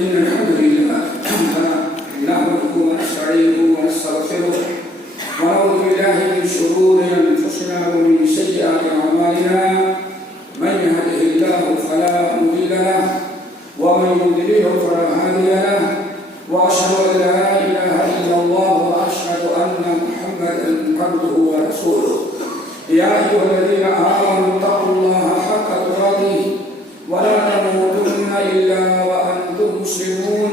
إن الحمد لله نحمده ونستعينه ونستغفره ونعوذ بالله من شرور أنفسنا ومن سيئات أعمالنا من يهده الله فلا مضل له ومن يضلل فلا هادي له وأشهد أن لا إله إلا الله وأشهد أن محمدا عبده ورسوله يا أيها الذين آمنوا اتقوا الله حق تقاته ولا تموتن إلا وأنتم مسلمون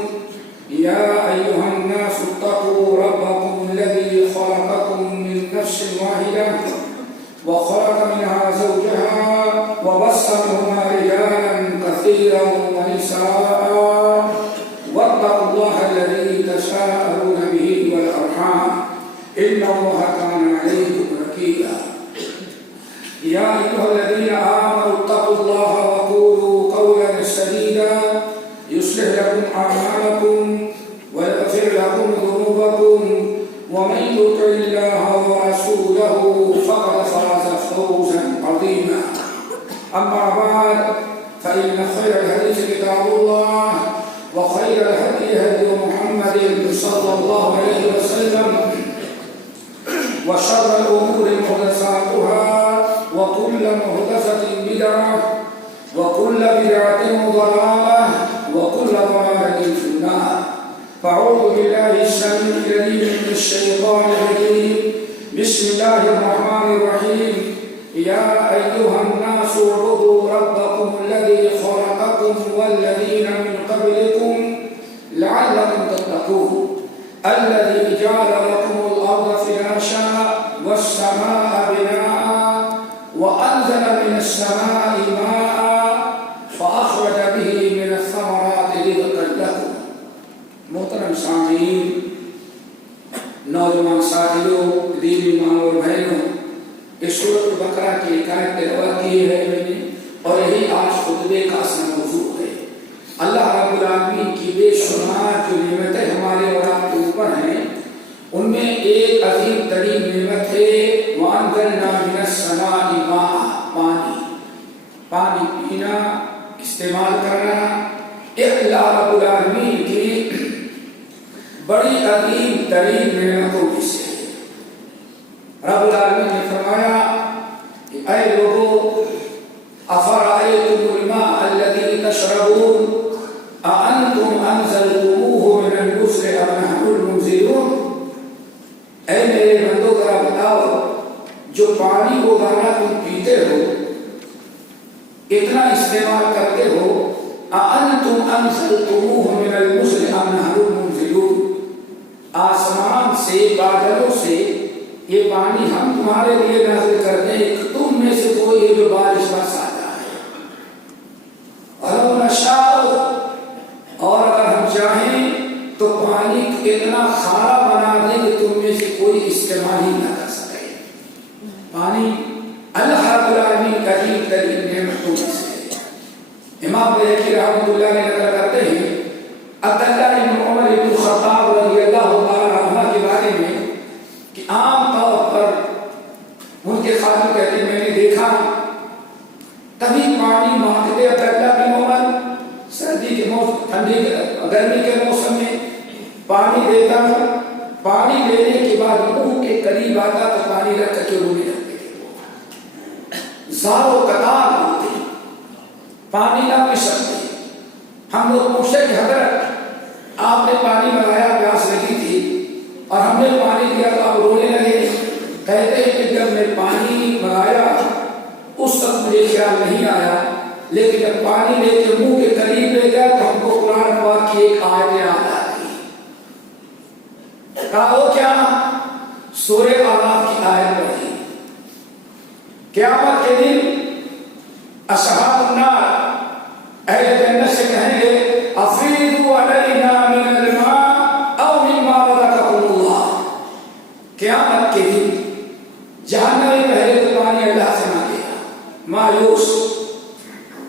يا أيها الناس اتقوا ربكم الذي خلقكم من نفس واحدة وخلق منها زوجها وبث منهما رجالا كثيرا ونساء واتقوا الله الذي تساءلون به والأرحام إن الله كان عليكم رقيبا يا أيها الذين آمنوا اتقوا الله وقولوا قولا سديدا يصلح لكم أعمالكم ويغفر لكم ذنوبكم ومن يطع الله ورسوله فقد فاز فوزا عظيما أما بعد فإن خير الحديث كتاب الله وخير الهدي هدي محمد صلى الله عليه وسلم وشر الأمور محدثاتها وكل محدثة بدعة وكل بدعة ضلالة وكل ضلالة في النار فأعوذ بالله السميع العليم من الشيطان الرجيم بسم الله الرحمن الرحيم يا أيها الناس اعبدوا ربكم الذي خلقكم والذين من قبلكم لعلكم تتقون الذي جعل لكم الأرض فراشا والسماء بناء وأنزل من السماء ماء فأخرج به من الثمرات رزقا لكم محترم سامعین نوجوان ساتھیوں دینی ماں اور بہنوں اس سورۃ البقرہ کی ایک آیت تلاوت کی ہے میں نے اور یہی آج خطبے کا اصل موضوع ہے اللہ رب العالمین کی بے شمار جو نعمتیں ہمارے اور آپ کے اوپر ہیں ان میں ایک عظیم ترین نعمت ہے وَأَنزَلْنَا مِنَ السَّمَاءِ مَاءً پانی پینا استعمال کرنا ایک اللہ رب العالمین کی بڑی عظیم ترین نعمتوں میں سے ہے رب العالمین نے فرمایا کہ اے لوگو افرأیتم الماء الذی تشربون اانتم انزلتموه من المزن ام نحن المنزلون اے میرے بندو ذرا بتاؤ جو پانی کو گانا تم پیتے ہو اتنا استعمال کرتے ہو اانتم انزلتموه من المزن ام نحن المنزلون آسمان سے بادلوں سے یہ پانی ہم تمہارے لیے نازل کرتے ہیں تم میں سے کوئی ہے جو بارش برس آتا ہے اور نشاء اور اگر ہم چاہیں تو پانی اتنا کھارا بنا دیں کہ تم میں سے کوئی استعمال ہی نہ کر سکے پانی اللہ رب العالمین کا عظیم ترین نعمتوں میں سے ہے امام بیہقی رحمۃ اللہ علیہ نقل کرتے ہیں عبداللہ بن عمر بن الخطاب رضی اللہ تعالی عنہ کے بارے میں کہ عام طور پر ان کے خادم کہتے ہیں میں نے دیکھا کبھی پانی مانگتے عبداللہ بن عمر سردی کے موسم ٹھنڈی گرمی کے موسم میں پانی دیتا تھا پانی لینے کے بعد منہ کے قریب آتا تو پانی رکھ کے رونے لگتے تھے زاروں قطار ہوتے پانی نہ پی سکتے ہم لوگ پوچھتے کہ حضرت آپ نے پانی منگایا پیاس لگی تھی اور ہم نے پانی دیا تو آپ رونے لگے کہتے ہیں کہ جب میں پانی منگایا اس وقت مجھے خیال نہیں آیا لیکن جب پانی لے کے منہ کے قریب لے گیا تو ہم کو قرآن پاک کی ایک آیت یاد آ گئی کہا وہ کیا سورہ اعراف کی آیت پڑھی قیامت کے دن اصحاب النار اہل جنت سے کہیں گے افیضوا علینا من الماء او مما رزقکم اللہ قیامت کے دن جہنمی پہلے تو پانی اللہ سے مانگے گا مایوس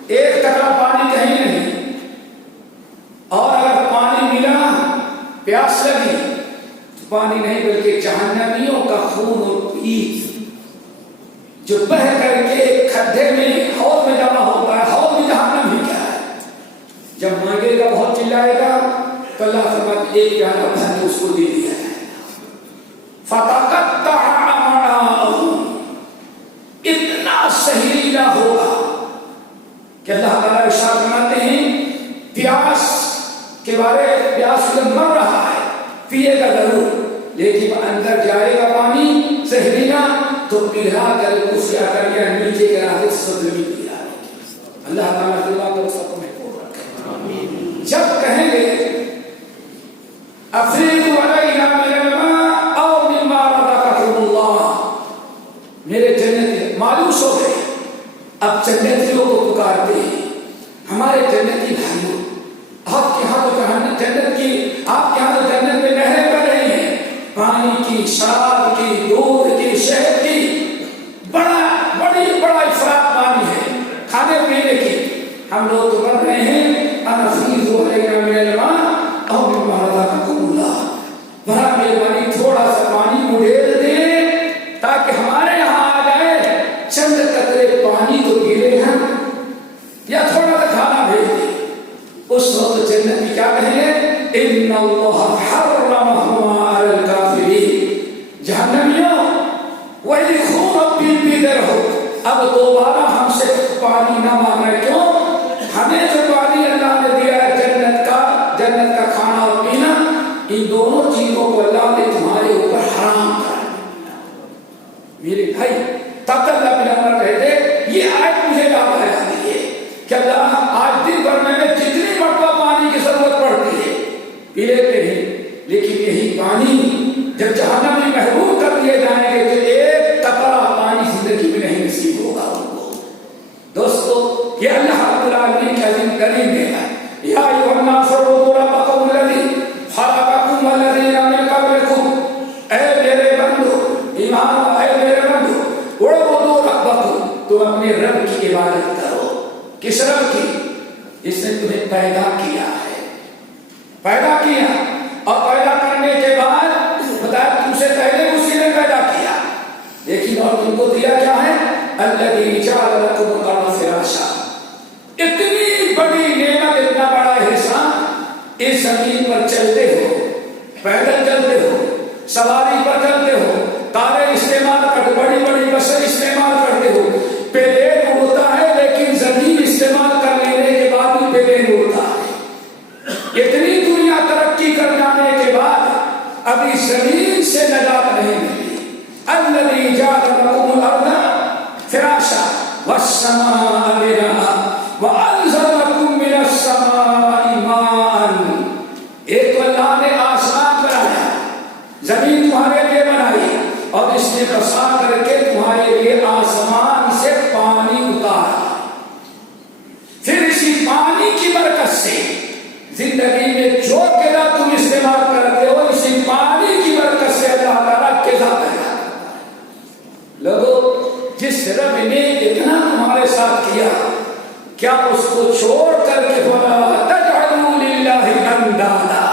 ایک قطرہ پانی کہیں نہیں اور اگر پانی ملا پیاس لگی تو پانی نہیں بلکہ جہنمیوں کا خون اور پیٹ جو بہ کر کے کھڈے میں حوض میں جمع ہوتا ہے حوض میں جہنم ہی کیا ہے جب مانگے گا بہت چلائے گا تو اللہ فرماتے ایک پیالہ بھر کے اس کو دے دیا جائے گا. فَتَقَطَّعَ أَمْعَاءُهُمْ. اتنا سہیلا ہوگا کہ اللہ تعالیٰ ارشاد فرماتے ہیں پیاس کے بارے پیاس کو مر رہا ہے پیے گا ضرور لیکن اندر جائے گا پانی زہریلا تو پگھلا کر کسیا کر یا نیچے گرا دے سب میں پگھلا دے. اللہ تعالیٰ کی بات کو سب کو محفوظ رکھے. جب کہیں گے افریدوا علینا من الماء او مما رزقکم اللہ, میرے جنت مایوس ہو گئے. اب جنتیوں کو پکارتے ہیں ہمارے جنتی بھائیوں آپ کے یہاں تو جنت کی آپ کے یہاں تو جنت میں نہریں بہ رہی ہیں پانی کی شراب کی دودھ کی شہد کی بڑا افراط پانی ہے کھانے پینے کی. ہم لوگ تو بن رہے ہیں انفیضوا علینا من الماء او مما رزقکم اللہ, بڑا مہربانی تھوڑا سا پانی اڑیل دیں تاکہ ہمارے یہاں آ جائے چند قطرے پانی تو پی لیں ہم یا تھوڑا سا کھانا بھیج دیں. اس وقت جنت کی کیا کہیں گے ان اللہ حرمہما علی الکافرین. جہنمیوں وہی خون اب پیتے رہو, اب دوبارہ ہم سے پانی نہ مانگنا. کیوں؟ ہمیں جو پانی اللہ نے دیا ہے جنت کا کھانا اور پینا, ان دونوں چیزوں کو اللہ نے تمہارے اوپر حرام کر دیا. میرے بھائی تب تک اللہ بن عمر کہتے یہ آیت مجھے یاد آ جاتی ہے کہ اللہ آج دن بھر میں جتنی مرتبہ پانی کی ضرورت پڑتی ہے پی لیتے ہیں, لیکن یہی پانی جب جہنم میں محروم کر دیے جائیں گے تو ایک قطرہ پانی زندگی میں نہیں نصیب ہوگا ان کو. دوستو یہ اللہ رب العالمین کا عظیم کریم ہے. یا ایھا الناس اعبدوا ربکم الذی خلقکم والذین من قبلکم, اے میرے بندو ایمان, اے میرے بندو اعبدوا ربکم, تم اپنے رب کی عبادت کرو. کس رب کی؟ جس نے تمہیں پیدا کیا ہے, پیدا کیا اور پیدا کرنے کے بعد بتایا تم سے پہلے اسی نے پیدا کیا لیکن اور تم کو دیا کیا ہے الذی جعل لکم الارض فراشا. اتنی بڑی نعمت, اتنا بڑا احسان, اس زمین پر چلتے ہو, پیدل چلتے ہو, سواری پر چلتے ہو, تارے استعمال کرتے, بڑی بڑی بسیں استعمال کرتے ہو, پلین اڑتا ہے لیکن زمین استعمال کر لینے کے بعد بھی پلین اڑتا ہے. اتنی دنیا ترقی کر جانے کے بعد ابھی زمین سے نجات نہیں ملی. الذی جعل لکم الارض فراشا والسماء بناء وانزل لکم من السماء ماء. ایک تو اللہ نے آسمان بنایا, زمین تمہارے لیے بنائی اور اس نے بسا کر کے تمہارے لیے آسمان سے پانی اتارا. پھر اسی پانی کی برکت سے زندگی میں جو غذا تم استعمال کرتے ہو اسی پانی کی برکت سے اللہ تعالیٰ غذا پیدا کرتا ہے. لوگوں جس رب نے اتنا تمہارے ساتھ کیا کیا اس کو چھوڑ کر کے وَلَا تَجْعَلُوا لِلَّهِ أَنْدَادًا,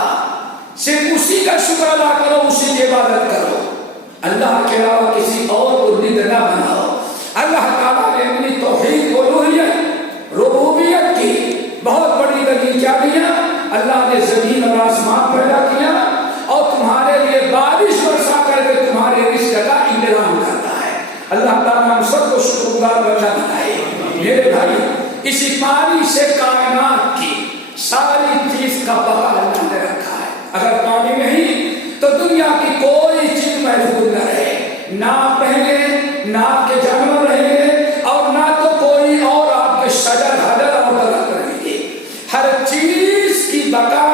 صرف اسی کا شکر ادا کرو, اسی کی عبادت کرو, اللہ کے علاوہ کسی اور کو ند نہ بناؤ. اللہ تعالیٰ نے اپنی توحید الوہیت ربوبیت کی بہت بڑی دلیل کیا دیا. اللہ نے زمین اور آسمان پیدا کیا اور تمہارے لیے بارش برسا کر کے تمہارے رزق کا انتظام کرتا ہے. اللہ تعالیٰ ہم سب کو شکر گزار بنائے. میرے بھائی اسی پانی سے کائنات کی ساری چیز کا بقا اللہ نے رکھا ہے. اگر پانی نہیں تو دنیا کی کوئی چیز محفوظ نہ رہے, نہ آپ رہیں گے, نہ آپ کے جانور رہیں گے, اور نہ تو کوئی اور آپ کے شجر حجر اور درخت رہیں گے. ہر چیز کی بقا,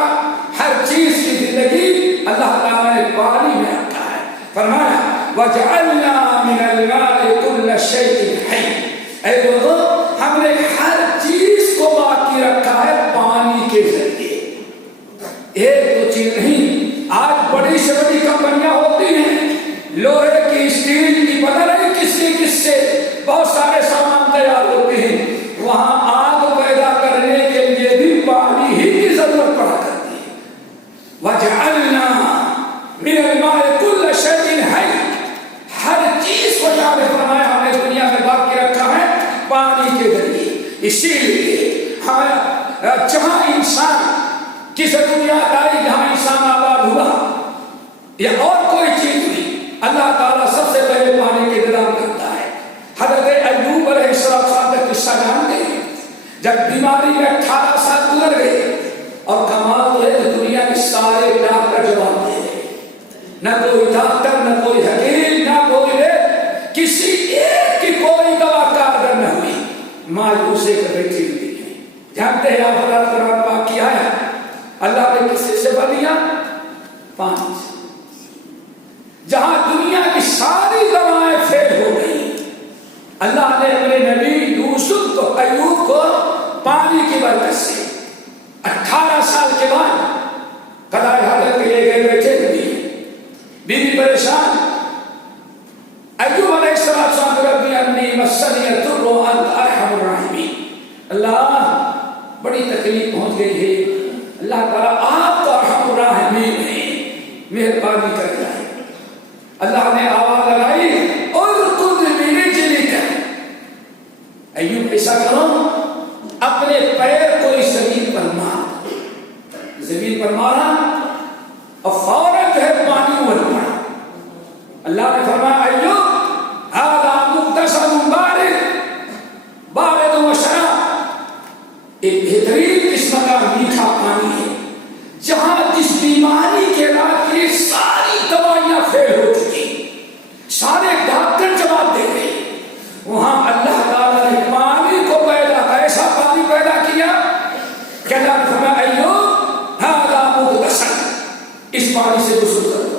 ہر چیز کی زندگی اللہ تعالیٰ نے پانی میں رکھا ہے. فرمایا وَجَعَلْنَا مِنَ الْمَاءِ كُلَّ شَيْءٍ حَيٍّ. اے لوگوں ہم نے ہر چیز کو باقی رکھا ہے پانی کے ذریعے. ایک دو چیز نہیں, آج بڑی سے بڑی کمپنیاں ہوتی ہیں, لوہے کی, اسٹیل کی, پتہ نہیں کس سے بہت سارے سامان تیار ہوتے ہیں. وہاں آگ پیدا کرنے کے لیے بھی پانی ہی کی ضرورت پڑا کرتی ہے. وَجَعَلْنَا مِنَ الْمَاءِ كُلَّ شَيْءٍ حَيٍّ. ہر چیز کو اللہ نے فرمایا ہم نے دنیا میں باقی رکھا ہے پانی کے ذریعے. اسی لیے جہاں انسان کسی دنیا داری جہاں انسان آباد ہوا یا اور کوئی چیز نہیں، اللہ تعالیٰ سب سے پہلے پانی کے انتظام کرتا ہے۔ حضرت ایوب علیہ السلام کا قصہ جانتے ہیں، جب بیماری میں 18 سال گزر گئے، اور کمال تو ہے کہ دنیا کے سارے ڈاکٹر جواب دے رہے، نہ کوئی ڈاکٹر، نہ کوئی حکیم، نہ کوئی کسی ایک کی کوئی دوا کارگر نہ ہوئی، مایوسی کر بیٹھی ہوئی ہے۔ جانتے ہیں آپ قرآن پاک کیا ہے؟ اللہ نے کسی سے بدیا؟ پانی سے۔ جہاں دنیا کی ساری دوائیں فیل ہو گئی، اللہ نے اپنے نبی یوسف کو، ایوب کو پانی کی برکت سے 18 سال کے بعد قضائے حاجت کے لیے گئے، بیٹھے ہوئے، بیوی پریشان، ایوب علیہ السلام ربی انی مسنی الضر وانت ارحم الراحمین، اللہ بڑی تکلیف پہنچ گئی ہے، اللہ تعالیٰ آپ تو ارحم الراحمین ہیں، مہربانی کر جائے۔ اللہ نے آواز لگائی ارکض برجلک، ایوب ایسا کرو اپنے پیر کو اس زمین پر مار، زمین پر مارا اور فوراً جو ہے پانی ابل پڑا۔ اللہ نے فرمایا ایوب ھذا مغتسل بارد وشراب، ایک بہترین قسم کا میٹھا پانی ہے، جہاں جس بیماری کے علاج کی ساری دوائیاں فیل ہو چکی، سارے ڈاکٹر جواب دے گئے، وہاں اللہ تعالیٰ نے پانی کو پیدا، ایسا پانی پیدا کیا کہ اللہ نے فرمایا ایوب ھذا مغتسل، اس پانی سے غسل کر دو۔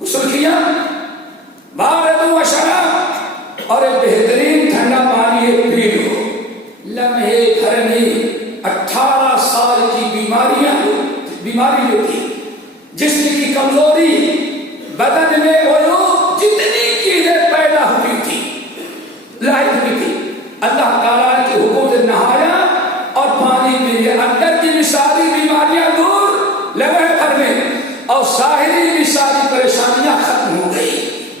غسل کیا، بارد و شراب، اور ایک بہترین ٹھنڈا پانی ہے، پی لو۔ لمحے بھر میں 18 سال کی بیماری جو تھی، جسم کی کمزوری، بدن میں عیوب، جتنی چیزیں پیدا ہوئی تھی، لاحق ہوئی تھی، اللہ تعالیٰ کے حکم سے نہایا اور پانی پی لیا، اندر کی بھی ساری بیماریاں دور لمحے بھر میں، اور ظاہری بھی ساری پریشانیاں ختم ہو گئی،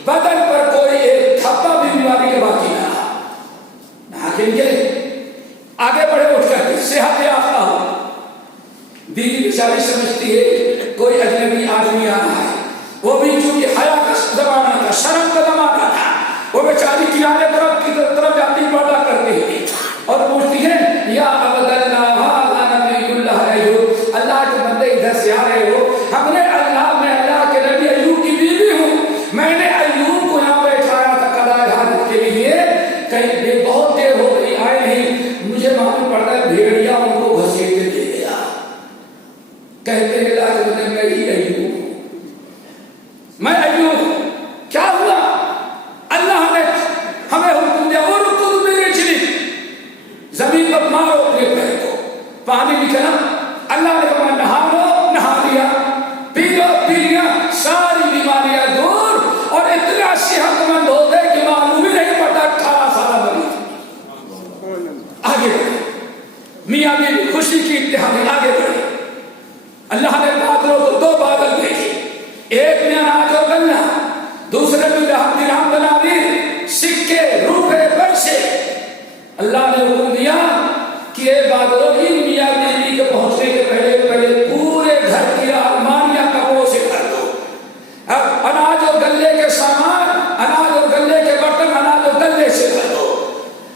بدن پر کوئی ایک دھبا بھی بیماری کے باقی نہ رہا۔ نہا کے لیے آگے بڑھے، اٹھ کر صحت یافتہ ہو۔ بیوی بیچاری سمجھتی ہے کوئی اجنبی آدمی آ رہا ہے، وہ بھی چونکہ حیا کا زمانہ تھا، شرم کا زمانہ تھا، وہ بیچاری کنارے طرف جاتی پردہ کرتے ہوئے اور پوچھتی ہے یا عبد اللہ ھذا نبی اللہ ایوب، اللہ کے بندے ادھر سے آ رہے ہو، ہم نے میں اللہ کے نبی ایوب کی بیوی ہوں، میں نے ایوب کو یہاں بیٹھایا تھا قضائے حاجت کے لیے، کہیں بہت دیر ہو گئی آئے نہیں، مجھے معلوم پڑتا ہے بھیڑیا ان کو گھسیٹ دے گیا۔ کہتے ہیں اللہ کے بندے میں ہی ایوب ہوں، میں ایوب ہوں، کیا ہوا؟ اللہ نے ہمیں حکم دیا ارکض برجلک، زمین پر مارو اپنے پیر کو، پانی نکلا، اللہ نے فرمایا نہا لو، نہا لیا، پی لو، پی لیا، ساری بیماریاں دور، اور اتنا صحت مند ہو گئے کہ معلوم ہی نہیں پڑتا 18 سال بنی۔ آگے بڑھے، میاں بیوی خوشی کی انتہا میں آگے بڑھے، اللہ نے بادلوں کو 2 بادل بھیجے، ایک میں اناج اور گنا، دوسرے میں درہم دینار، سکے، روپے برسے۔ اللہ نے حکم دیا کہ یہ بادلوں ہی میاں بیوی کے پہنچنے کے پہلے پورے گھر کی الماریاں کپڑوں سے بھر دو، اب اناج اور گلے کے سامان، اناج اور گلے کے برتن، اناج اور گلے سے بھر دو،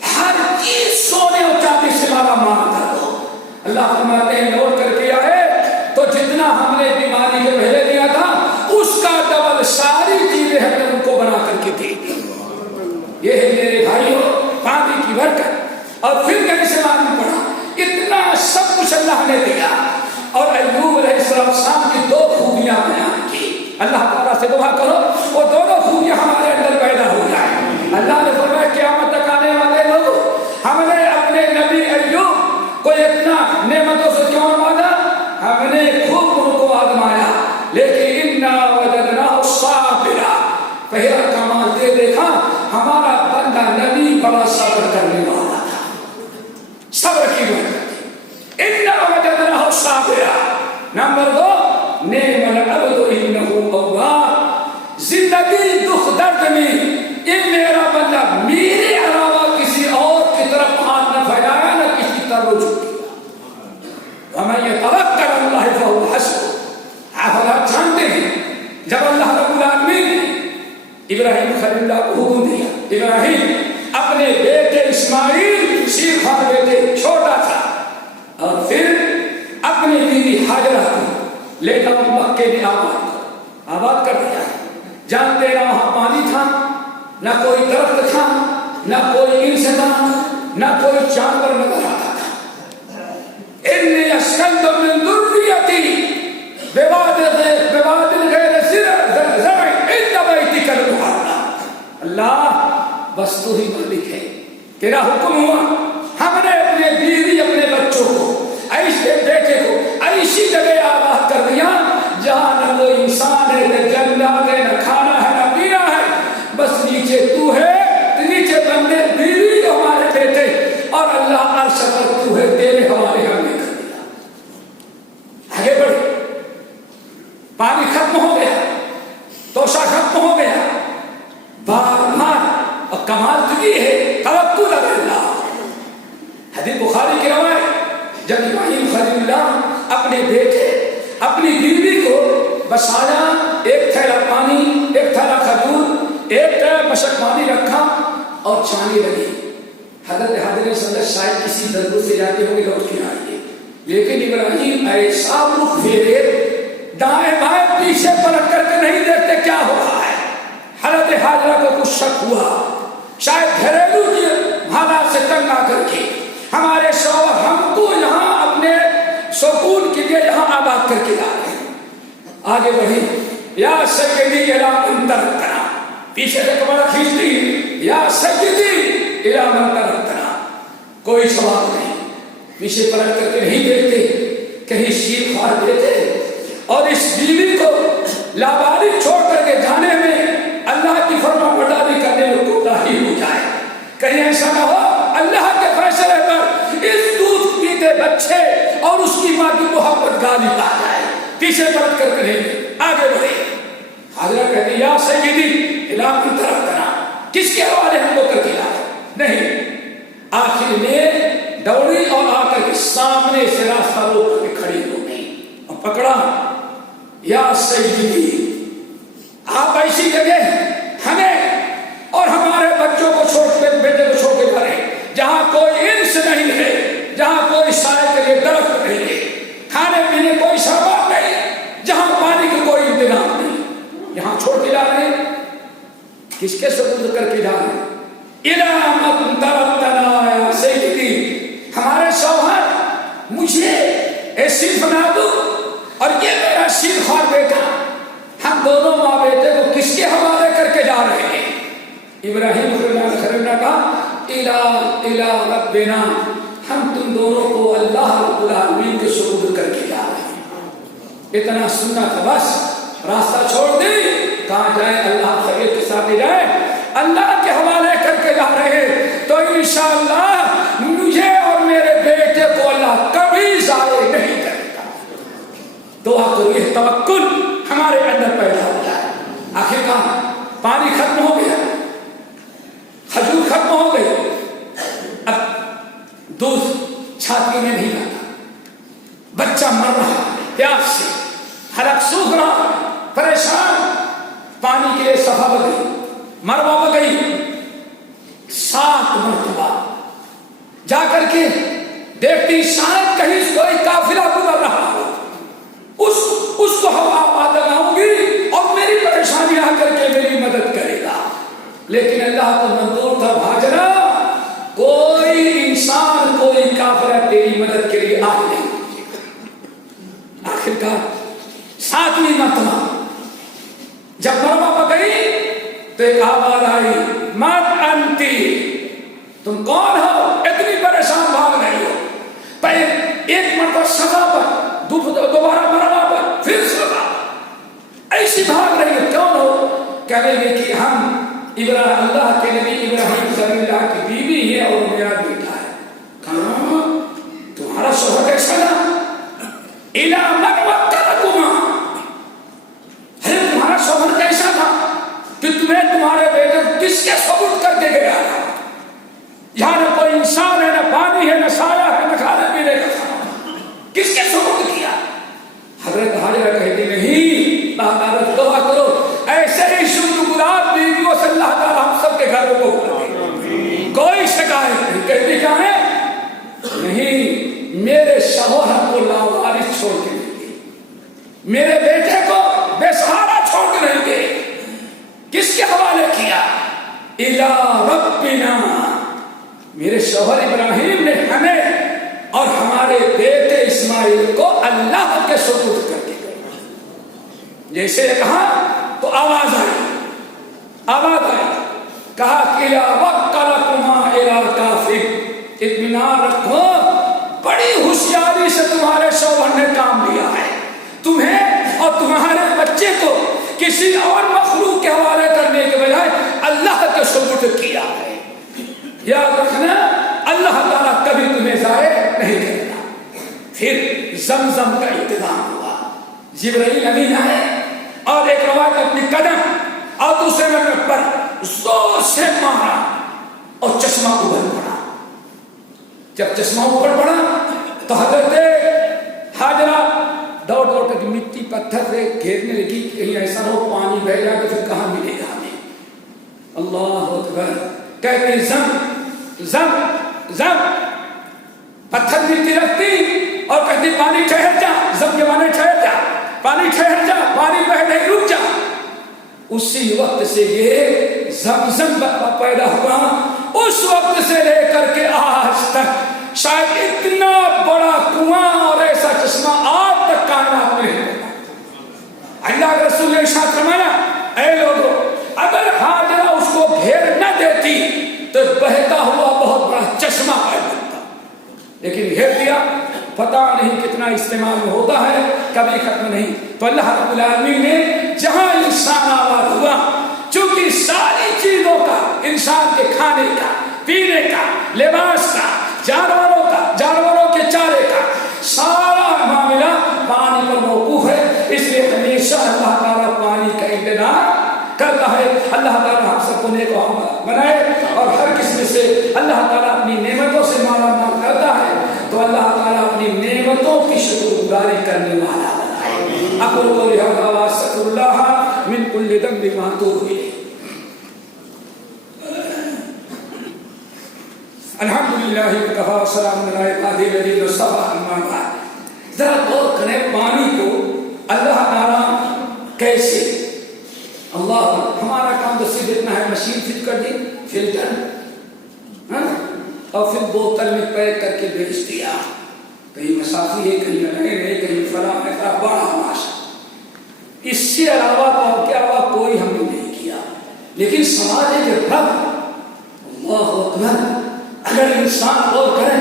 ہر چیز سونے اور چاندی سے مالا مال کر دو۔ اللہ فرماتے ہیں نوٹ کر کے آئے تو جتنا ہم نے بیماری کے پہلے دیا تھا اس کا ڈبل ساری چیزیں ہم نے ان کو بنا کر کے دی۔ یہ ہے میرے بھائیوں پانی کی برکت۔ اور پھر کہیں سے معلوم پڑا اتنا سب کچھ اللہ نے دیا، اور ایوب علیہ السلام کی 2 خوبیاں بیان کی۔ اللہ تعالیٰ سے دعا کرو وہ دونوں خوبیاں ہمارے اندر پیدا ہو جائیں۔ اللہ نے فرمایا قیامت تک آنے والے لوگوں، ہم نے اپنے نبی ایوب کو اتنا نعمتوں سے کیوں نوازا؟ ہم نے خوب ان کو آزمایا، لیکن انا وجدناہ صابرا، پہلا کمال یہ دیکھا ہمارا بندہ نبی بڑا صبر کرنے والا تھا، صبر کی برکت، انا وجدناہ صابرا۔ نمبر 2 نعم العبد انہ اواب، زندگی دکھ درد میں یہ میرا بندہ میرے علاوہ کسی اور کی طرف ہاتھ نہ پھیلایا، نہ کسی طرف رجوع کیا۔ ہمیں یہ کو حکم دیا ابراہیم اپنے بیٹے اسماعیل شیر خان بیٹے چھوٹا تھا اور پھر اپنی بیوی ہاجرہ کو لے کر مکے میں آباد کر دیا. جانتے نہ وہاں پانی تھا نہ کوئی درخت تھا نہ کوئی انسان نہ کوئی جانور نظر آتا تھا. انی اسکنت من ذریتی بواد غیر زرع عند بیتک المحرم. اللہ بس تو ہی مالک ہے, تیرا حکم ہوا ہم نے اپنے بیوی اپنے بچوں کو ایسے بیٹے کو ایسی جگہ آباد کر دیا جہاں نہ کوئی انسان ہے نہ جنگل ہے نہ کھانا ہے نہ پینا ہے, بس نیچے تو ہے, نیچے بندے بیوی ہمارے بیٹے اور اللہ عرش پر تو ہے, تیرے حوالے ہم نے کر دیا. آگے بڑھے, پانی ختم ہو گیا, توشہ ختم ہو گیا, بار بار اور کمال تو یہ ہے توکل علی اللہ. حدیث بخاری کی روایت جب ابراہیم خلیل اللہ اپنے بیٹے اپنی بیوی کو بسایا, ایک تھیلا پانی ایک تھیلا کھجور ایک تھیلا مشک پانی رکھا اور چھانی لگی. حضرت حاضر صدر شاید کسی ضرورت سے جاتے ہوں گے لوٹ کے آئیے, لیکن ابراہیم ایسا رخ پھیرے دائیں بائیں پیچھے پلٹ کر کے نہیں دیکھتے کیا ہو رہا ہے. حضرت حاضرہ کو کچھ شک ہوا, شاید گھریلو کی حالات سے تنگ آ کر کے ہمارے شوہر ہم کو یہاں اپنے سکون کے لیے یہاں آباد کر کے لا رہے ہیں. آگے بڑھی, یا سیدی الی من ترکتنا, پیچھے سے کمرہ کھینچ دی, یا سیدی الی من ترکتنا. کوئی سوال نہیں, پیچھے پلٹ کر کے نہیں دیکھتے کہیں شیر خوار دیتے اور اس بیوی کو لابالغ چھوڑ کر کے جانے میں اللہ کی فرما برداری کرنے میں کوتاہی ہو جائے. کہیں ایسا نہ ہو اللہ کے فیصلے پر اس دودھ پیتے بچے اور اس کی ماں کی محبت گالی آ جائے. پیچھے پلٹ کر کے آگے بڑھے. حاضرہ کہتی یا سیدی الی من ترکتنا, کس کے حوالے ہم کو کر کے لائے نہیں. آخر میں دوڑی اور آ کر کے سامنے سے راستہ روک کر کے کھڑی ہو گئی اور پکڑا, یا سیدی آپ ایسی جگہ ہمیں اور ہمارے بچوں کو چھوڑ کے بیٹے کو چھوڑ کے جا رہے ہیں جہاں کوئی انس نہیں ہے, جہاں کوئی سائے کے لیے درخت نہیں ہے, کھانے پینے کوئی سامان نہیں, جہاں پانی کا کوئی انتظام نہیں, یہاں چھوڑ کے جا رہے ہیں. کس کے سبوت کر کے جا رہے ہیں؟ الی من ترکتنا یا سیدی, ہمارے شوہر مجھے ایسی بنا دو اور یہ میرا شیر خوار بیٹا, ہم دونوں ماں بیٹے کو کس کے حوالے کر کے جا رہے ہیں؟ ابراہیم خلیل نے کہا الی ربنا, ہم تم دونوں کو اللہ رب العالمین کے سپرد کر کے جا رہے ہیں. اتنا سننا تھا بس, راستہ چھوڑ دی, کہاں جائیں اللہ خلیل کے ساتھ جائیں, اللہ کے حوالے کر کے جا رہے ہیں تو انشاءاللہ مجھے اور میرے بیٹے کو اللہ کبھی ضائع نہیں کرے گا. دعا کرو یہ توکل ہمارے اندر پیدا ہو جائے. آخر کار پانی ختم ہو گیا, کھجور ختم ہو گئی, اب دودھ چھاتی میں نہیں آتا, بچہ مر رہا پیاس سے, حلق سوکھ رہا, پریشان, پانی کے لیے صفا بگئی مروا بگئی, 7 مرتبہ جا کر کے دیکھتی شاید کہیں کوئی قافلہ گزر رہا ہو, اس کو ہوا آباد لگاؤں گی اور میری پریشانی آ کر کے میری مدد کرے گا. لیکن اللہ کو منظور تھا بھاجنا, کوئی انسان کوئی کافرہ تیری مدد کے لیے آ نہیں. آخر کار 7ویں مرتبہ جب مروا پکڑی تو ایک آواز آئی, من انتی, تم کون ہو, اتنی پریشان بھاگ رہی ہو. پہلے ایک مرتبہ سزا پر, دوبارہ مروا پر, پھر سزا, ایسی بھاگ رہی ہو. کون ہو؟ کہنے لگے کہ ہم اللہ کے نبی ابراہیم صلی اللہ کی بیوی ہے اور میرا بیٹا ہے. کہاں تمہارا شوہر کیسا تھا؟ الی من وکلکما, ارے تمہارا شوہر کیسا تھا کہ تمہیں تمہارے بیٹے کو کس کے سپرد کر کے گیا تھا؟ یہاں نہ کوئی انسان ہے, نہ پانی ہے, نہ سایہ ہے, نہ کھانے پینے کا تھا, کس کے سپرد کیا؟ حضرت حاجرہ کہتی نہیں, دعا کرو ایسے ہی شکر گزار بیویوں سے اللہ تعالیٰ ہم سب گھروں کو بھر دے، کوئی شکایت نہیں۔ کہتی کیا ہے؟ نہیں، میرے شوہر کو لاوارث چھوڑ کے نہیں گئے، میرے بیٹے کو بے سہارا چھوڑ کے نہیں گئے۔ کس کے حوالے کیا؟ اِلَىٰ رَبِّنَا، میرے شوہر ابراہیم نے ہمیں اور ہمارے بیٹے اسماعیل کو اللہ کے سپرد کر کے گئے۔ جیسے کہا تو آواز آئی، کہا کہ وَكَّلَكُمَا إِلَىٰ كَافٍ، اطمینان رکھو، بڑی ہوشیاری سے تمہارے شوہر نے کام لیا ہے، تمہیں اور تمہارے بچے کو کسی اور مخلوق کے حوالے کرنے کے بجائے اللہ کے سپرد کیا ہے۔ یاد رکھنا، اللہ تعالیٰ کبھی تمہیں ضائع نہیں کرے گا۔ پھر زمزم کا انتظام ہوا، جبرائیل امین آئے اور ایک روایت اپنی قدم اور دوسرے نمبر پر زور سے مارا اور چشمہ ابھر پڑا۔ جب چشمہ اوپر پڑا تو حضرت ہاجرہ دوڑ دوڑ کر مٹی پتھر سے گھیرنے لگی، کہیں ایسا ہو پانی بہ جائے تو پھر کہاں ملے گا ہمیں۔ اللہ اکبر، کہتے زم زم زم، پتھر مٹی رکھتی اور کہتی پانی ٹھہر جا، زم کے معنی ٹھہر جا، پانی ٹھہر جا، پانی بہ نہیں، رک جا۔ اسی وقت سے یہ زمزم پیدا ہوا، اس وقت سے لے کر کے آج تک شاید اتنا بڑا کنواں اور ایسا چشمہ آج تک کائنات میں ہے۔ اللہ کے رسول نے ارشاد فرمایا، اے لوگوں، اگر ہاجرہ اس کو گھیر نہ دیتی تو بہتا ہوا بہت بڑا چشمہ پیدا ہوتا، لیکن گھیر دیا۔ پتہ نہیں کتنا استعمال میں ہوتا ہے، کبھی ختم نہیں۔ تو اللہ رب العالمین نے جہاں انسان آباد ہوا، چونکہ ساری چیزوں کا، انسان کے کھانے کا، پینے کا، لباس کا، جانوروں کا، جانوروں کے چارے کا، سارا معاملہ پانی پر موقوف ہے۔ اس لیے ہمیشہ اللہ تعالیٰ پانی کا انتظام کرتا ہے۔ اللہ تعالیٰ ہم سب کو نیک و بنائے اور ہر قسم سے اللہ تعالیٰ اپنی نعمتوں سے مالا مال کرتا ہے تو اللہ تعالیٰ اپنی نعمتوں کی شکر گزاری کرنے والا بنائے۔ اقول قولی ھذا واستغفر اللہ من کل ذنب واتوب الیہ۔ الحمدللہ وکفی وسلام علی عبادہ الذین اصطفیٰ، اما بعد۔ ذرا غور کریں پانی کو اللہ تعالیٰ کیسے، اللہ ہمارا کام تو صرف اتنا ہے، مشین فٹ کر دی، فلٹر اور پھر بوتل میں پیک کر کے بھیج دیا، کہیں مسافی ہے، کہیں نہر ہے، کہیں فلاں ہے، بڑا ماشا۔ اس سے علاوہ اور کے علاوہ کوئی ہم نے نہیں کیا۔ لیکن سماج کے رب اللہ اکبر، اگر انسان غور کرے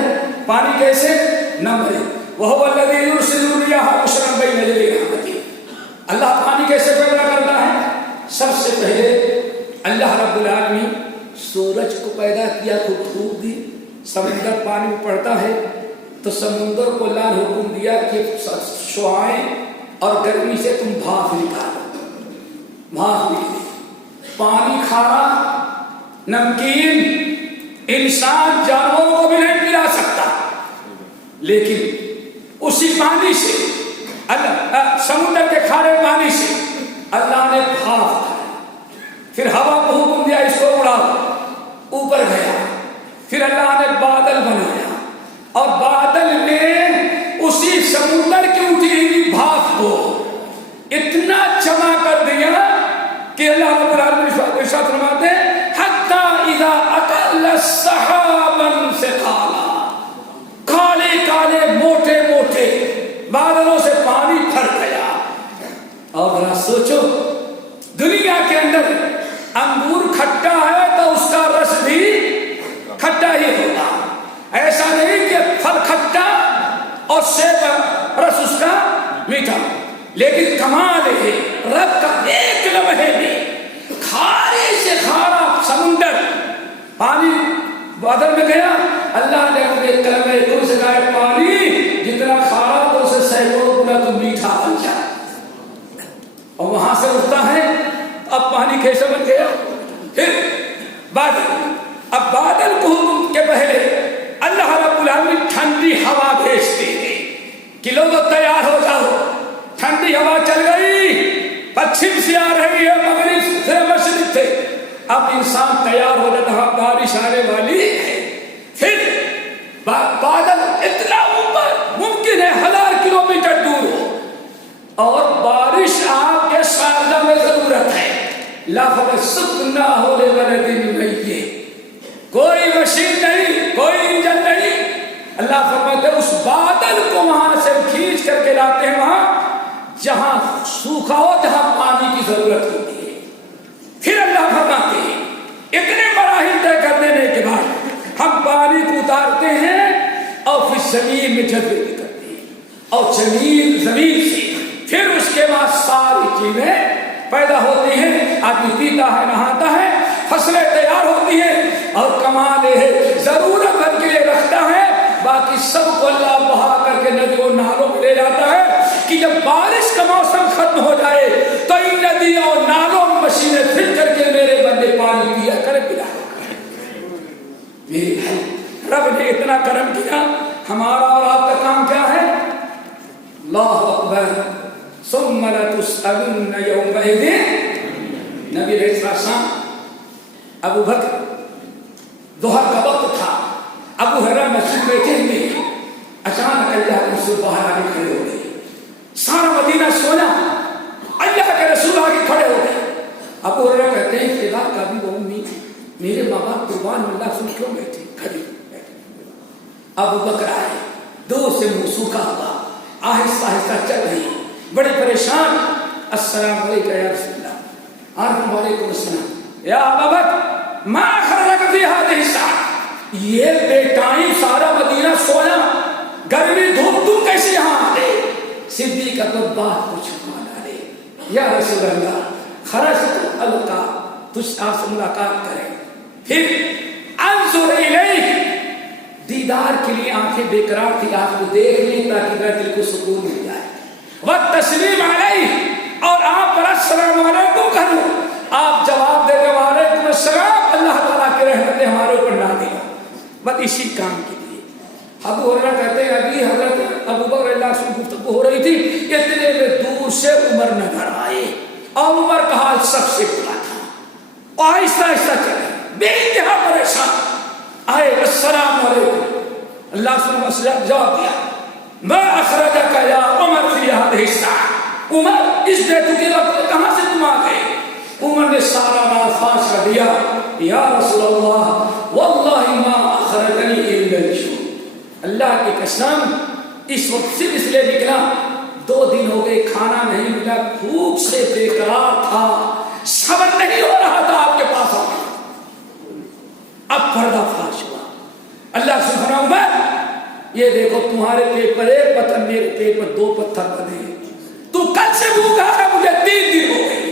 پانی کیسے نہ مرے، وَهُوَ الَّذِي يُرْسِلُ الرِّيَاحَ بُشْرًا بَيْنَ يَدَيْ رَحْمَتِهِ۔ اللہ پانی کیسے پیدا کرتا ہے؟ سب سے پہلے اللہ رب العالمین سورج کو پیدا کیا، خود دھوپ دی، سمندر پانی میں پڑتا ہے تو سمندر کو اللہ نے حکم دیا کہ شعاعیں اور گرمی سے تم بھاپ نکالو، بھاپ نکلی۔ پانی کھارا، نمکین، انسان جانوروں کو بھی نہیں پلا سکتا، لیکن اسی پانی سے اللہ، سمندر کے کھارے پانی سے اللہ نے بھاپ اٹھایا، پھر ہوا کو حکم دیا اس کو اڑاؤ، اوپر گیا، پھر اللہ نے بادل بنایا اور بادل نے اسی سمندر کی اٹھی ہوئی بھاپ کو اتنا جمع کر دیا کہ اللہ رب العالمین ارشاد فرماتے ہیں حتی اذا اقل سحابا ثقالا، کالے کالے موٹے موٹے بادلوں سے پانی بھر گیا۔ اور ذرا سوچو، دنیا کے اندر انگور کھٹا ہے تو اس کا رس بھی کھٹا ہی ہوگا، ایسا نہیں کہ پھل کھٹا اور سیب کا رس اس کا میٹھا، لیکن کمال ہے رب کا ایک لمحے میں کھارے سے کھارا سمندر پانی بادل میں گیا، اللہ نے اپنے کلمہ کن سے کہا پانی جتنا کھارا تو اسے سینکڑوں گنا تو میٹھا بن جائے، اور وہاں سے اٹھتا ہے۔ اب پانی کیسے بن گیا؟ پھر بادل، اب بادل کو حکم کے پہلے اللہ رب العالمین ٹھنڈی ہوا بھیجتے ہیں کہ لوگوں تیار ہو جاؤ، ٹھنڈی ہوا چل گئی، پچھم سے آ رہی ہے، مغرب سے مشرق سے، اب اب انسان تیار ہو جاتا ہے بارش آنے والی ہے، پھر بادل اتنا اوپر ممکن ہے 1000 کلومیٹر دور ہو اور بارش آپ کے شارجہ میں ضرورت ہے، لفظ سکنا ہو لے بلدن میت، کوئی مشین نہیں، کوئی انجن نہیں، اللہ فرماتے ہیں اس بادل کو وہاں سے کھینچ کر کے لاتے ہیں وہاں جہاں سوکھا ہو، جہاں پانی کی ضرورت ہوتی ہے، پھر اللہ فرماتے ہیں اتنے مراحل طے کر دینے کے بعد ہم پانی کو اتارتے ہیں اور پھر زمین میں جذب بھی کرتے ہیں اور زمین سے پھر اس کے بعد ساری چیزیں پیدا ہوتی ہیں، آدمی پیتا ہے، نہاتا ہے، فصلیں تیار ہوتی ہیں اور کمال ہے ضرورت بھر کے لیے رکھتا ہے، باقی سب کو اللہ بہا کر کے ندیوں نالوں میں لے جاتا ہے کہ جب بارش کا موسم ختم ہو جائے تو ان ندیوں اور نالوں میں مشینیں پھر کر کے میرے بندے پانی پیا کرے پلا میرے بھائی، رب نے اتنا کرم کیا، ہمارا اور آپ کا کام کیا ہے؟ اللہ اکبر، ثم لتسألن یومئذ، نبی علیہ السلام، ابو بکر، ظہر کا وقت تھا، ابو ہریرہ مسجد بیٹھے ہوئے، اچانک اللہ کے رسول باہر آگے کھڑے ہو گئے، سارا مدینہ سونا، اللہ کے رسول آگے کھڑے ہو گئے، ابو ہریرہ کہتے ہیں فدا کبھی وہ امی، میرے ماں باپ قربان اللہ سن کیوں بیٹھے کھڑے؟ ابو بکر آئے، دو سے منہ سوکھا ہوا، آہستہ آہستہ چل رہی، بڑے پریشان، السلام علیکم یا رسول اللہ، آرہم علیکم السلام، یا ابا بکر ما خرج فی هذه الساعة، یہ بیٹائیں سارا مدینہ سویا، گرمی دھوپ تم کیسے یہاں آئے؟ صدیق تو بات کچھ مانا رہے، یا رسول اللہ خرجت القا، تجھ آپ سے ملاقات کریں، پھر انظر الیہ، دیدار کے لیے آنکھیں بے قرار تھی، آپ کو دیکھ لیں تاکہ میرے دل کو سکون مل جائے، والتسلیم علیہ، اور آپ پر السلام علیکم کرو، آپ جواب دے دے وعلیکم السلام، اللہ تعالیٰ کی رحمتیں ہمارے اوپر نازل ہوں، بس اسی کام کے لیے۔ ابو ہریرہ کہتے ہیں ابھی حضرت ابو بکر اللہ سے گفتگو ہو رہی تھی، اتنے میں دور سے عمر نظر آئے اور عمر کا حال سب سے برا تھا، آہستہ آہستہ چلے، بے انتہا پریشان آئے، السلام علیکم، اللہ سے جواب دیا، ما اخرجک یا عمر فی هذه الساعة، عمر اس ڈیٹو کے وقت کہاں سے تم آ گئے؟ عمر نے سارا راز فاش کر دیا، یا رسول اللہ واللہ ما اخرجنی الا الجوع، اللہ کی قسم اس وقت صرف اس لیے نکلا، 2 دن ہو گئے کھانا نہیں ملا، بھوک سے بے قرار تھا، صبر نہیں ہو رہا تھا آپ کے پاس آنا، اب پردہ فاش ہوا، اللہ سے فرمایا عمر یہ دیکھو تمہارے پیٹ پر 1 پتھر، میرے پیٹ پر 2 پتھر بنے، تو کل سے بھوکا ہے، مجھے 3 دن ہو گئے،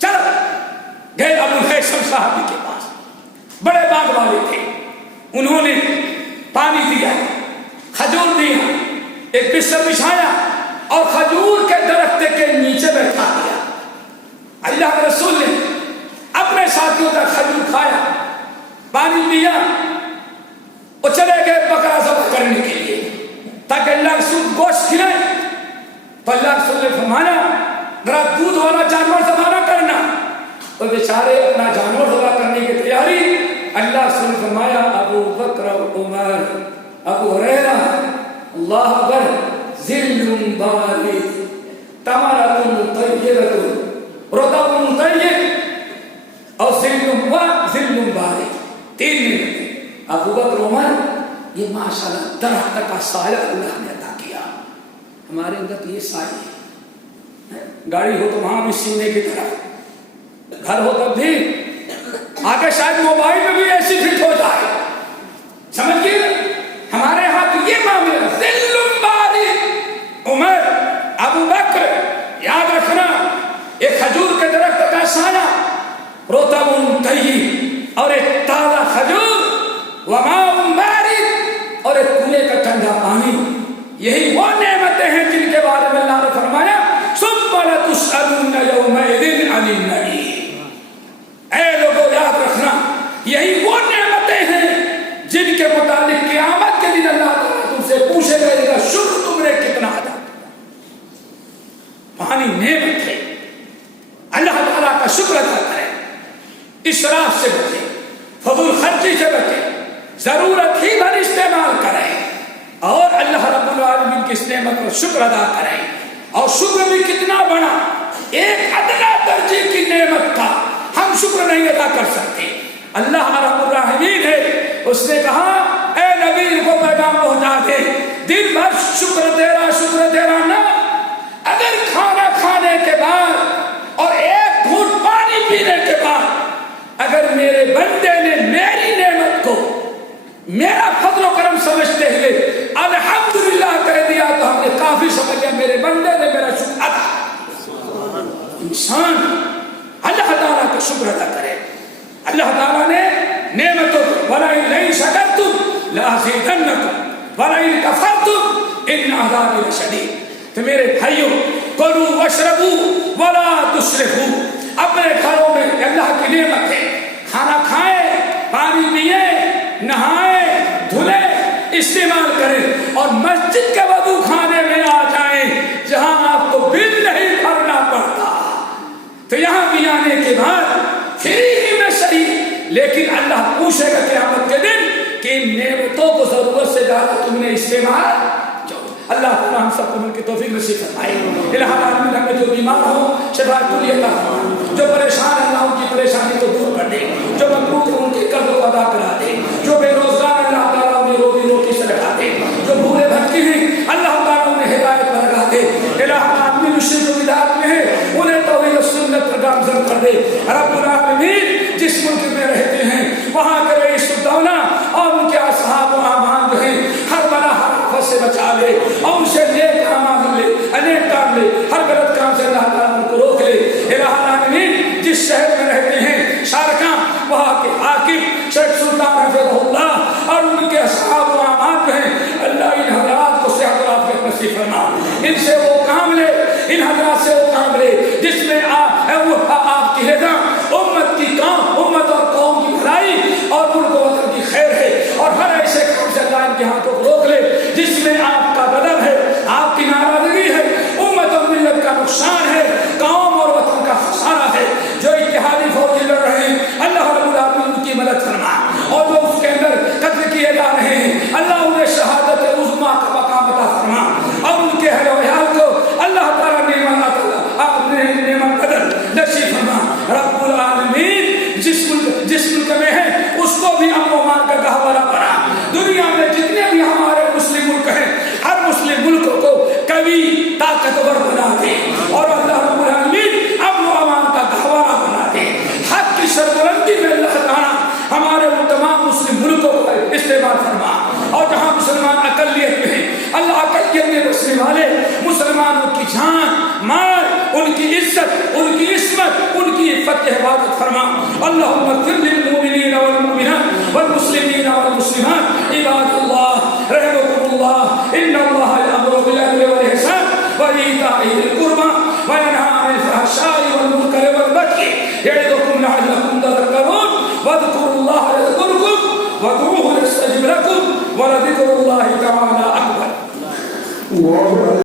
چل گئے ابو الہیثم صاحب کے پاس، بڑے باغ والے تھے، انہوں نے پانی دیا، کھجور دیا، ایک بستر بچھایا اور کھجور کے درخت کے نیچے بیٹھا دیا، اللہ کے رسول نے اپنے ساتھیوں کا کھجور کھایا، پانی پیا، وہ چلے گئے بکرا ذبح کرنے کے لیے تاکہ اللہ کے رسول گوشت کھلائے، تو اللہ کے رسول نے فرمایا ذرا دودھ والا جانور ذبح نہ کرنا، وہ بیچارے اپنا جانور ذبح کرنے کی تیاری، اللہ کے رسول نے فرمایا ابو بکر و عمر، ابو ہریرہ، اللہ اکبر، ذل بارد تمرۃ طیبۃ رطب طیب اور ذل بارد، 3 منٹ، ابو بکر عمر، یہ ماشاءاللہ درخت کا سایہ اللہ نے عطا کیا، ہمارے اندر تو یہ سایہ ہے، گاڑی ہو تو وہاں بھی سینے کی طرف، گھر ہو تب بھی، آگے شاید موبائل میں بھی ایسی فٹ ہو جائے، سمجھئے ہمارے ہاتھ یہ معاملہ، ذل بارد، عمر، ابو بکر، یاد رکھنا ایک کھجور کے درخت کا سایہ، رطب طیب، اور ایک تازہ کھجور، وماء بارد، اور ایک کنویں کا ٹھنڈا پانی، یہی وہ نعمتیں ہیں جن کے بارے میں اللہ نے فرمایا ثم لتسألن یومئذ عن النعیم، اے لوگوں یاد رکھنا یہی وہ نعمتیں ہیں جن کے متعلق قیامت کے دن اللہ تعالیٰ تم سے پوچھے گا شکر تم نے کتنا ادا کیا، پانی نعمت ہے، اللہ تعالیٰ کا شکر ادا کرے، اسراف سے بچیں، فضول خرچی سے بچیں، ضرورت ہی بھر استعمال کریں اور اللہ رب العالمین کی اس نعمت پر شکر ادا کریں. اور شکر بھی کتنا بڑا، ایک ادنا درجے کی نعمت کا ہم شکر نہیں ادا کر سکتے. اللہ رب الرحمین ہے، اس نے کہا اے نبی کو پیغام پہنچا دے، دن بھر شکر تیرا نہ، اگر کھانا کھانے کے بعد اور ایک گھونٹ پانی پینے کے بعد اگر میرے بندے نے میری نعمت کو میرا فضل و کرم سمجھتے ہوئے الحمدللہ کہہ دیا تو ہم نے کافی سمجھ لیا میرے بندے نے میرا شکر ادا کیا. انسان اللہ تعالیٰ کا شکر ادا کرے. اللہ تعالیٰ نے نعمتوں وَلَئِن لَئِن شَكَرْتُمْ لَأَزِيدَنَّكُمْ وَلَئِن كَفَرْتُمْ إِنَّ عَذَابِي لَشَدِيدٌ. تو میرے بھائیوں، کلوا واشربوا ولا تسرفوا. اپنے گھروں میں اللہ کی نعمت ہے، کھانا کھائیں، پانی پیئیں، نہائیں، دھلیں، استعمال کریں اور مسجد کے وضو خانے میں آ جائیں جہاں آپ کو بل نہیں بھرنا پڑتا. تو یہاں بھی آنے کے بعد فری ہی میں صحیح، لیکن اللہ پوچھے گا قیامت کے دن کہ ان نعمتوں کو ضرورت سے زیادہ تم نے استعمال. اللہ تعالیٰ ہم سب کو ان کی توفیق نصیب فرمائے. الہ العالمین ہمیں جو بیمار ہو شفا کلی عطا فرمائے، جو پریشان اللہ ان کی پریشانی کو دور کر دے، جو مقروض ان کے قرض کو ادا کرا دے، جو بے روزگار اللہ تعالیٰ انہیں روزی روٹی سے لگا دے، جو بھولے بھٹکے ہیں اللہ تعالیٰ انہیں ہدایت پر لگا دے. الہ العالمین شرک و بدعت میں ہے انہیں توحید و سنت پر گامزن کر دے. رب العالمین جس ملک میں رہتے ہیں وہاں کے رئیس الدولہ اور ان کے اصحاب و اعوان جو ہیں ہر بلا ہر آفت سے بچا لے اور ان سے نیک اعمال لے، انیک کام لے، ہر غلط کام سے اللہ تعالیٰ ان کو روک لے. الہ العالمین جس شہر میں رہتے ہیں شارقہ وہاں کے حاکم شیخ سلطان حفظہ اللہ اور ان کے اصحاب و اعوان جو ہیں اللہ ان حضرات کو صحت و عافیت نصیب فرما. ان سے وہ کام لے، ان حضرات سے وہ کام لے جس میں آپ کی رضا، امت کی کام، امت اور قوم کی بھلائی اور ملک و وطن کی خیر ہے. اور ہر ایسے کام سے اللہ ان کے ہاتھوں کو روک لے جس میں آپ کا غضب ہے، آپ کی ناراضگی ہے، امت اور ملت کا نقصان ہے، قوم اور وطن کا خسارہ ہے. جو اتحادی فوجی لڑ رہے ہیں اللہ رب العالمین ان کی مدد فرما، اور جو اس کے اندر قتل کیے جا رہے ہیں اللہ انہیں شہادت عظمیٰ کا مقام عطا فرما، اور ان کے اہل و عیال کو اللہ تعالیٰ نعمت بدل نصیب فرما. رب العالمین جس ملک میں ہے اس کو بھی امن و امان کا گہوارہ بنا. دنیا میں جتنے بھی ہمارے مسلم ملک ہیں ہر مسلم ملک کو قوی طاقتور بنا دے اور اللہ رب العالمین امن و امان کا گہوارہ بنا دے. حق کی سربلندی میں اللہ تعالیٰ ہمارے ان تمام مسلم ملکوں کو استعمال فرما، اور جہاں مسلمان اقلیت میں ہیں اللہ اقلیت میں بسنے والے مسلمانوں کی جان، مال، ان کی عزت، ان کی عصمت، ان کی عفت کی حفاظت فرما. اللہم اغفر للمؤمنین والمؤمنات والمسلمین والمسلمات عباد اللہ رحمكم اللہ ان اللہ یأمر بالعدل والإحسان وإیتاء ذی القربى وینہی عن الفحشاء والمنکر والبغی یعظکم لعلکم تذکرون واذکروا اللہ یذکرکم وادعوہ یستجب لکم ولذکر اللہ تعالی اکبر.